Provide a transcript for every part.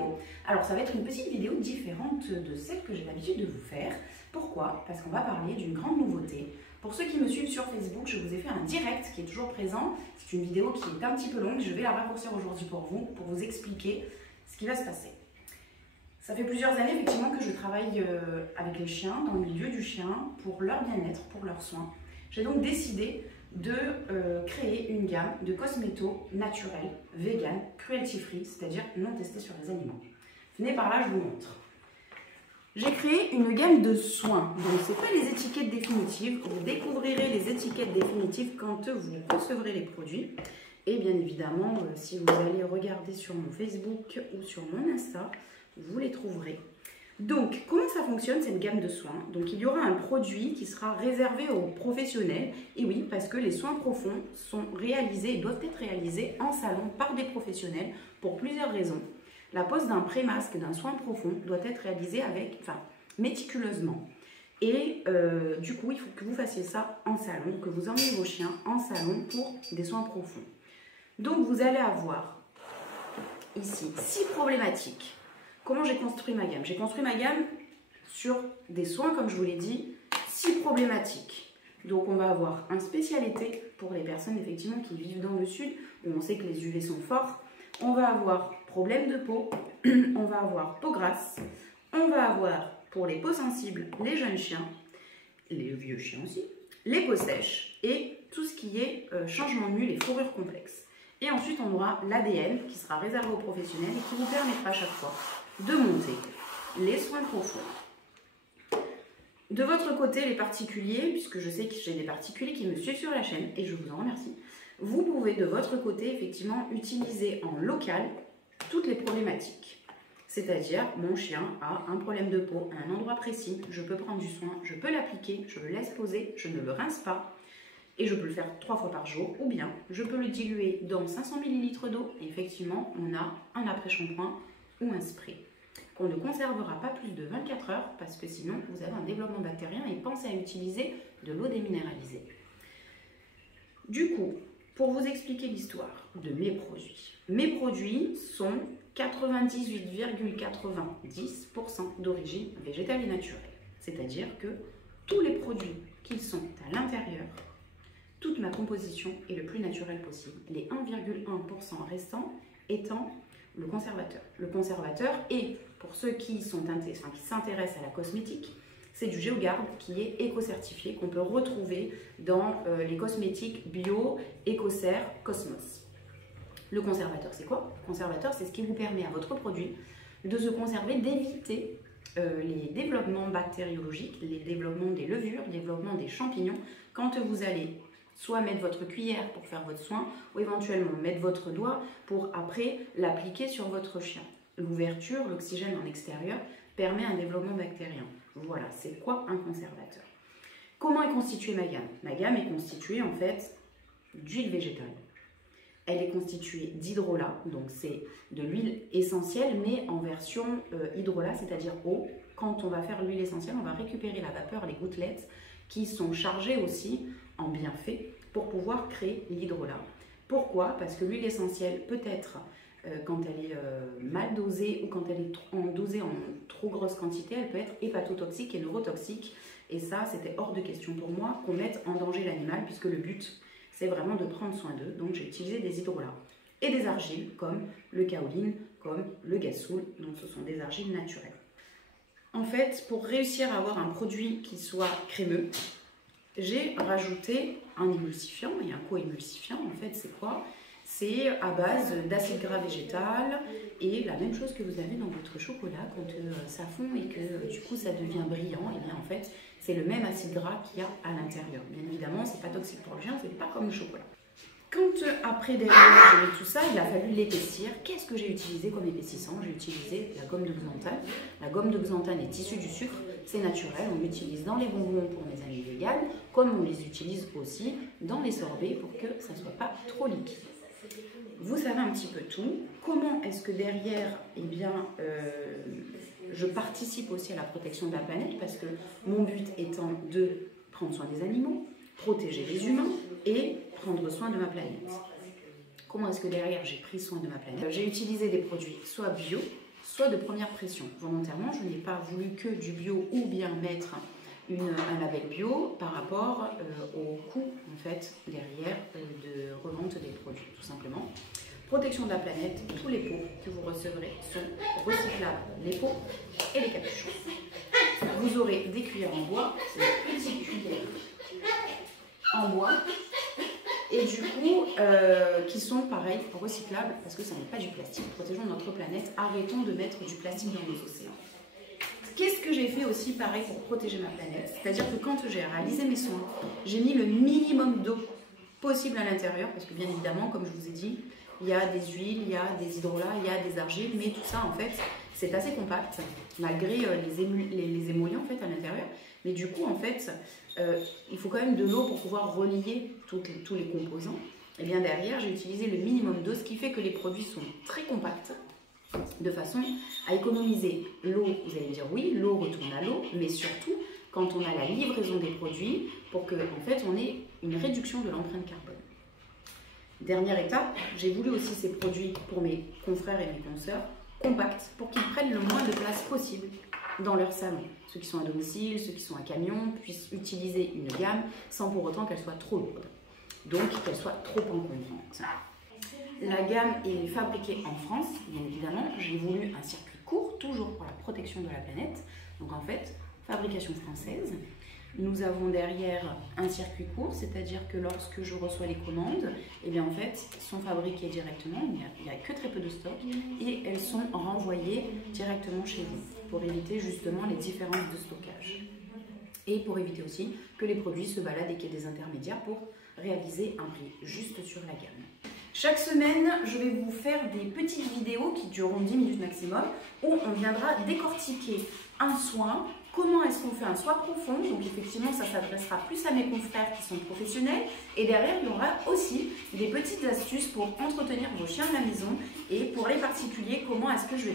vidéo. Alors ça va être une petite vidéo différente de celle que j'ai l'habitude de vous faire. Pourquoi? Parce qu'on va parler d'une grande nouveauté. Pour ceux qui me suivent sur Facebook, je vous ai fait un direct qui est toujours présent. C'est une vidéo qui est un petit peu longue, je vais la raccourcir aujourd'hui pour vous expliquer ce qui va se passer. Ça fait plusieurs années effectivement que je travaille avec les chiens, dans le milieu du chien, pour leur bien-être, pour leurs soins. J'ai donc décidé de créer une gamme de cosmétos naturels, vegan, cruelty-free, c'est-à-dire non testés sur les animaux. Venez par là, je vous montre. J'ai créé une gamme de soins, donc ce n'est pas les étiquettes définitives, vous découvrirez les étiquettes définitives quand vous recevrez les produits. Et bien évidemment, si vous allez regarder sur mon Facebook ou sur mon Insta, vous les trouverez. Donc, comment ça fonctionne cette gamme de soins? Donc, il y aura un produit qui sera réservé aux professionnels. Et oui, parce que les soins profonds sont réalisés et doivent être réalisés en salon par des professionnels pour plusieurs raisons. La pose d'un pré-masque, d'un soin profond, doit être réalisée méticuleusement. Et du coup, il faut que vous fassiez ça en salon, que vous emmeniez vos chiens en salon pour des soins profonds. Donc, vous allez avoir ici 6 problématiques. Comment j'ai construit ma gamme? J'ai construit ma gamme sur des soins, comme je vous l'ai dit, 6 problématiques. Donc, on va avoir un spécialité pour les personnes effectivement qui vivent dans le sud, où on sait que les UV sont forts. On va avoir problème de peau, on va avoir peau grasse, on va avoir pour les peaux sensibles, les jeunes chiens, les vieux chiens aussi, les peaux sèches et tout ce qui est changement de mue, les fourrures complexes. Et ensuite, on aura l'ADN qui sera réservé aux professionnels et qui vous permettra à chaque fois de monter les soins profonds. De votre côté, les particuliers, puisque je sais que j'ai des particuliers qui me suivent sur la chaîne et je vous en remercie, vous pouvez de votre côté effectivement utiliser en local toutes les problématiques. C'est-à-dire, mon chien a un problème de peau à un endroit précis, je peux prendre du soin, je peux l'appliquer, je le laisse poser, je ne le rince pas et je peux le faire 3 fois par jour, ou bien je peux le diluer dans 500 ml d'eau et effectivement, on a un après-shampoing ou un spray qu'on ne conservera pas plus de 24 heures parce que sinon, vous avez un développement bactérien et pensez à utiliser de l'eau déminéralisée. Du coup, pour vous expliquer l'histoire de mes produits sont 98,90% d'origine végétale et naturelle. C'est-à-dire que tous les produits qui sont à l'intérieur, toute ma composition est le plus naturelle possible. Les 1,1% restants étant le conservateur. Le conservateur, et pour ceux qui s'intéressent à la cosmétique, c'est du Géogarde qui est éco-certifié, qu'on peut retrouver dans les cosmétiques bio, Écocert, Cosmos. Le conservateur, c'est quoi? Le conservateur, c'est ce qui vous permet à votre produit de se conserver, d'éviter les développements bactériologiques, les développements des levures, les développements des champignons, quand vous allez soit mettre votre cuillère pour faire votre soin, ou éventuellement mettre votre doigt pour après l'appliquer sur votre chien. L'ouverture, l'oxygène en extérieur permet un développement bactérien. Voilà, c'est quoi un conservateur? Comment est constituée ma gamme? Ma gamme est constituée en fait d'huile végétale. Elle est constituée d'hydrolat, donc c'est de l'huile essentielle, mais en version hydrolat, c'est-à-dire eau. Quand on va faire l'huile essentielle, on va récupérer la vapeur, les gouttelettes, qui sont chargées aussi en bienfaits pour pouvoir créer l'hydrolat. Pourquoi? Parce que l'huile essentielle peut être, quand elle est mal dosée ou quand elle est dosée en trop grosse quantité, elle peut être hépatotoxique et neurotoxique. Et ça, c'était hors de question pour moi qu'on mette en danger l'animal, puisque le but, c'est vraiment de prendre soin d'eux. Donc j'ai utilisé des hydrolats et des argiles comme le kaolin, comme le gassoul. Donc ce sont des argiles naturelles. En fait, pour réussir à avoir un produit qui soit crémeux, j'ai rajouté un émulsifiant et un co-émulsifiant. En fait, c'est quoi? C'est à base d'acide gras végétal et la même chose que vous avez dans votre chocolat quand ça fond et que du coup ça devient brillant. Et bien en fait, c'est le même acide gras qu'il y a à l'intérieur. Bien évidemment, c'est pas toxique pour le chien, c'est pas comme le chocolat. Quand après derrière j'ai mis tout ça, il a fallu l'épaissir. Qu'est-ce que j'ai utilisé comme épaississant? J'ai utilisé la gomme de xanthane. La gomme de xanthane est issue du sucre, c'est naturel. On l'utilise dans les bonbons pour mes amis véganes, comme on les utilise aussi dans les sorbets pour que ça ne soit pas trop liquide. Vous savez un petit peu tout. Comment est-ce que derrière, eh bien, je participe aussi à la protection de la planète? Parce que mon but étant de prendre soin des animaux, protéger les humains et prendre soin de ma planète. Comment est-ce que derrière j'ai pris soin de ma planète? J'ai utilisé des produits soit bio, soit de première pression. Volontairement, je n'ai pas voulu que du bio ou bien mettre un label bio par rapport au coût en fait, derrière de revente des produits, tout simplement. Protection de la planète, tous les pots que vous recevrez sont recyclables, les pots et les capuchons. Vous aurez des cuillères en bois, c'est des petites cuillères en bois, et du coup, qui sont pareil, recyclables, parce que ça n'est pas du plastique. Protégeons notre planète, arrêtons de mettre du plastique dans nos océans. Qu'est-ce que j'ai fait aussi pareil pour protéger ma planète? C'est-à-dire que quand j'ai réalisé mes soins, j'ai mis le minimum d'eau possible à l'intérieur, parce que bien évidemment, comme je vous ai dit, il y a des huiles, il y a des hydrolats, il y a des argiles, mais tout ça en fait, c'est assez compact, malgré les émollients en fait à l'intérieur. Mais du coup, en fait, il faut quand même de l'eau pour pouvoir relier tous les composants. Et bien derrière, j'ai utilisé le minimum d'eau, ce qui fait que les produits sont très compacts, de façon à économiser l'eau. Vous allez me dire oui, l'eau retourne à l'eau, mais surtout quand on a la livraison des produits, pour que en fait, on ait une réduction de l'empreinte carbone. Dernière étape, j'ai voulu aussi ces produits pour mes confrères et mes consoeurs compacts, pour qu'ils prennent le moins de place possible dans leur salon. Ceux qui sont à domicile, ceux qui sont à camion, puissent utiliser une gamme sans pour autant qu'elle soit trop lourde, donc qu'elle soit trop encombrante. La gamme est fabriquée en France, bien évidemment. J'ai voulu un circuit court, toujours pour la protection de la planète. Donc en fait, fabrication française. Nous avons derrière un circuit court, c'est-à-dire que lorsque je reçois les commandes, eh bien en fait, sont fabriquées directement, il n'y a que très peu de stock, et elles sont renvoyées directement chez vous, pour éviter justement les différences de stockage. Et pour éviter aussi que les produits se baladent et qu'il y ait des intermédiaires pour réaliser un prix juste sur la gamme. Chaque semaine, je vais vous faire des petites vidéos qui dureront 10 minutes maximum, où on viendra décortiquer un soin. Comment est-ce qu'on fait un soin profond? Donc effectivement, ça s'adressera plus à mes confrères qui sont professionnels. Et derrière, il y aura aussi des petites astuces pour entretenir vos chiens à la maison. Et pour les particuliers, comment est-ce que je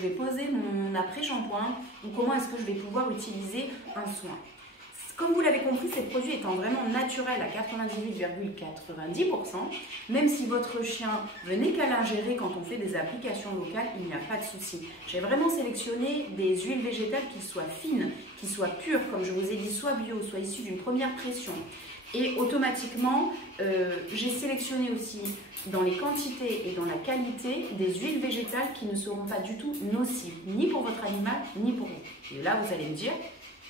vais poser mon après-shampoing, ou comment est-ce que je vais pouvoir utiliser un soin. Comme vous l'avez compris, ces produits étant vraiment naturels à 98,90%, même si votre chien venait qu'à l'ingérer quand on fait des applications locales, il n'y a pas de souci. J'ai vraiment sélectionné des huiles végétales qui soient fines, qui soient pures, comme je vous ai dit, soit bio, soit issues d'une première pression. Et automatiquement, j'ai sélectionné aussi dans les quantités et dans la qualité des huiles végétales qui ne seront pas du tout nocives, ni pour votre animal, ni pour vous. Et là, vous allez me dire,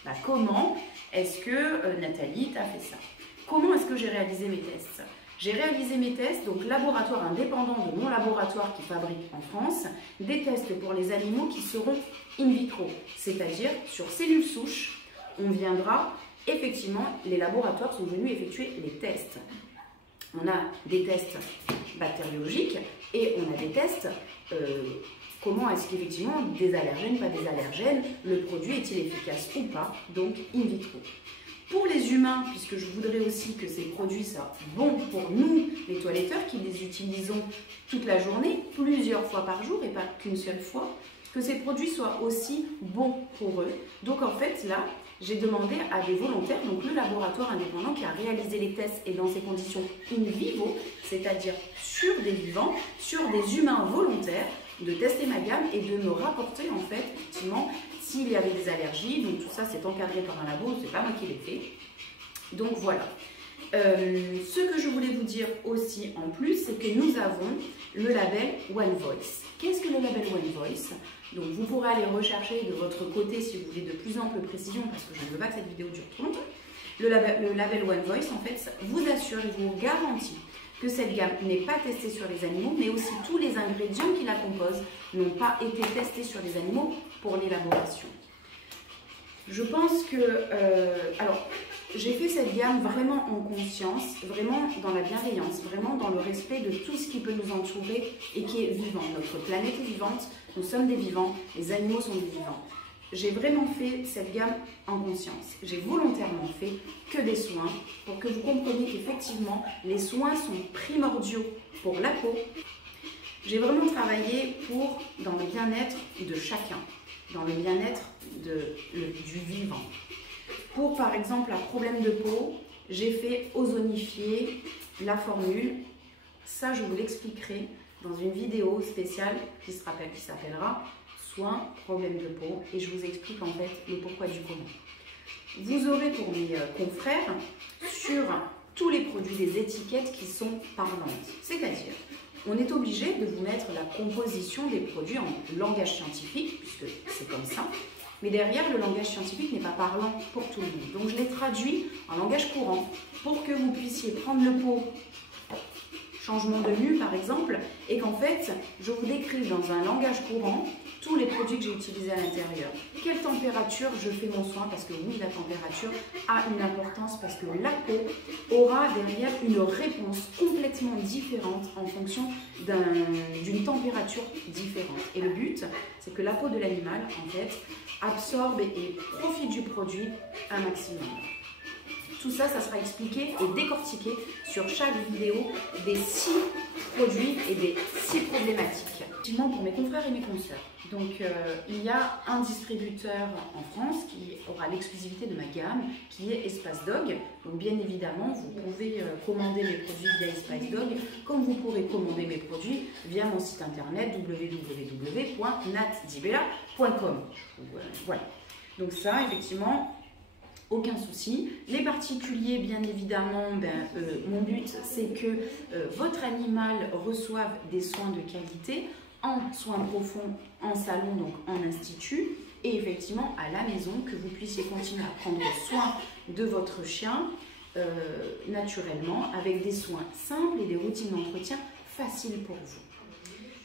bah, comment est-ce que Nathalie t'a fait ça? Comment est-ce que j'ai réalisé mes tests? J'ai réalisé mes tests, donc laboratoire indépendant de mon laboratoire qui fabrique en France, des tests pour les animaux qui seront in vitro, c'est-à-dire sur cellules souches. On viendra, effectivement, les laboratoires sont venus effectuer les tests. On a des tests bactériologiques et on a des tests comment est-ce qu'effectivement, des allergènes, pas des allergènes, le produit est-il efficace ou pas, donc in vitro. Pour les humains, puisque je voudrais aussi que ces produits soient bons pour nous, les toiletteurs, qui les utilisons toute la journée, plusieurs fois par jour et pas qu'une seule fois, que ces produits soient aussi bons pour eux. Donc en fait, là, j'ai demandé à des volontaires, donc le laboratoire indépendant qui a réalisé les tests et dans ces conditions in vivo, c'est-à-dire sur des vivants, sur des humains volontaires, de tester ma gamme et de me rapporter en fait effectivement s'il y avait des allergies. Donc tout ça c'est encadré par un labo, c'est pas moi qui l'ai fait. Donc voilà. Ce que je voulais vous dire aussi en plus, c'est que nous avons le label One Voice. Qu'est-ce que le label One Voice? Donc vous pourrez aller rechercher de votre côté si vous voulez de plus amples précisions, parce que je ne veux pas que cette vidéo dure trop longtemps. Le label One Voice en fait vous assure et vous garantit que cette gamme n'est pas testée sur les animaux, mais aussi tous les ingrédients qui la composent n'ont pas été testés sur les animaux pour l'élaboration. Je pense que... alors, j'ai fait cette gamme vraiment en conscience, vraiment dans la bienveillance, vraiment dans le respect de tout ce qui peut nous entourer et qui est vivant. Notre planète est vivante, nous sommes des vivants, les animaux sont des vivants. J'ai vraiment fait cette gamme en conscience. J'ai volontairement fait que des soins pour que vous compreniez qu'effectivement, les soins sont primordiaux pour la peau. J'ai vraiment travaillé dans le bien-être de chacun, dans le bien-être du vivant. Pour par exemple un problème de peau, j'ai fait ozonifier la formule. Ça, je vous l'expliquerai dans une vidéo spéciale qui s'appellera soins, problèmes de peau, et je vous explique en fait le pourquoi du comment. Vous aurez pour mes confrères sur tous les produits des étiquettes qui sont parlantes, c'est-à-dire on est obligé de vous mettre la composition des produits en langage scientifique, puisque c'est comme ça, mais derrière le langage scientifique n'est pas parlant pour tout le monde. Donc je l'ai traduit en langage courant pour que vous puissiez prendre le pot changement de nu par exemple, et qu'en fait je vous décrive dans un langage courant tous les produits que j'ai utilisés à l'intérieur. Quelle température je fais mon soin, parce que oui, la température a une importance, parce que la peau aura derrière une réponse complètement différente en fonction d'une température différente. Et le but, c'est que la peau de l'animal en fait absorbe et profite du produit un maximum. Tout ça, ça sera expliqué et décortiqué sur chaque vidéo des 6 produits et des 6 problématiques. Effectivement, pour mes confrères et mes consoeurs. Donc, il y a un distributeur en France qui aura l'exclusivité de ma gamme, qui est Espace Dog. Donc, bien évidemment, vous pouvez commander mes produits via Espace Dog, comme vous pourrez commander mes produits via mon site internet www.natdibella.com. Voilà. Donc ça, effectivement, aucun souci. Les particuliers, bien évidemment, mon but, c'est que votre animal reçoive des soins de qualité en soins profonds, en salon, donc en institut, et effectivement à la maison, que vous puissiez continuer à prendre soin de votre chien naturellement, avec des soins simples et des routines d'entretien faciles pour vous.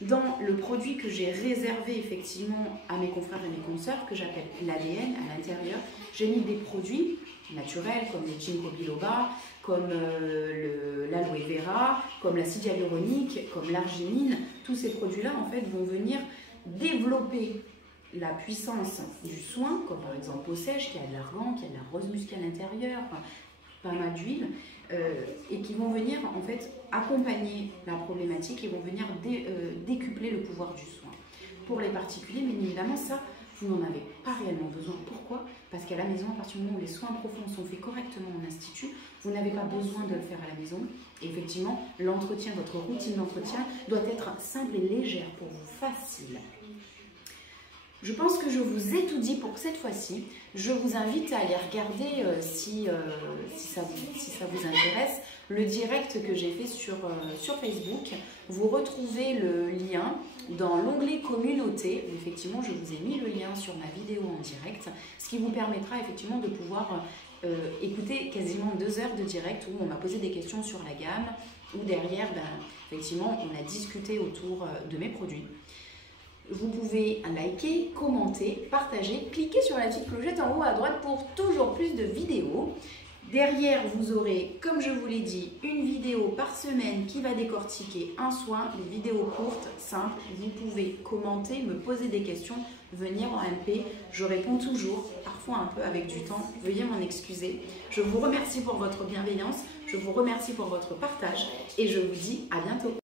Dans le produit que j'ai réservé effectivement à mes confrères et mes consoeurs, que j'appelle l'ADN, à l'intérieur, j'ai mis des produits naturels comme le ginkgo biloba, comme l'aloe vera, comme l'acide hyaluronique, comme l'arginine. Tous ces produits-là en fait vont venir développer la puissance du soin, comme par exemple peau sèche, qui a de l'argan, qui a de la rose musquée à l'intérieur, pas mal d'huile, et qui vont venir en fait accompagner la problématique et vont venir décupler le pouvoir du soin. Pour les particuliers, mais évidemment, ça, vous n'en avez pas réellement besoin. Pourquoi? Parce qu'à la maison, à partir du moment où les soins profonds sont faits correctement en institut, vous n'avez pas besoin de le faire à la maison. Et effectivement, l'entretien, votre routine d'entretien doit être simple et légère pour vous, facile. Je pense que je vous ai tout dit pour cette fois-ci. Je vous invite à aller regarder si ça vous intéresse, le direct que j'ai fait sur Facebook. Vous retrouvez le lien dans l'onglet communauté. Effectivement, je vous ai mis le lien sur ma vidéo en direct, ce qui vous permettra effectivement de pouvoir écouter quasiment 2 heures de direct où on m'a posé des questions sur la gamme, où derrière, effectivement, on a discuté autour de mes produits. Vous pouvez liker, commenter, partager, cliquer sur la petite clochette en haut à droite pour toujours plus de vidéos. Derrière, vous aurez, comme je vous l'ai dit, une vidéo par semaine qui va décortiquer un soin, des vidéos courtes, simples. Vous pouvez commenter, me poser des questions, venir en MP. Je réponds toujours, parfois un peu avec du temps. Veuillez m'en excuser. Je vous remercie pour votre bienveillance, je vous remercie pour votre partage et je vous dis à bientôt.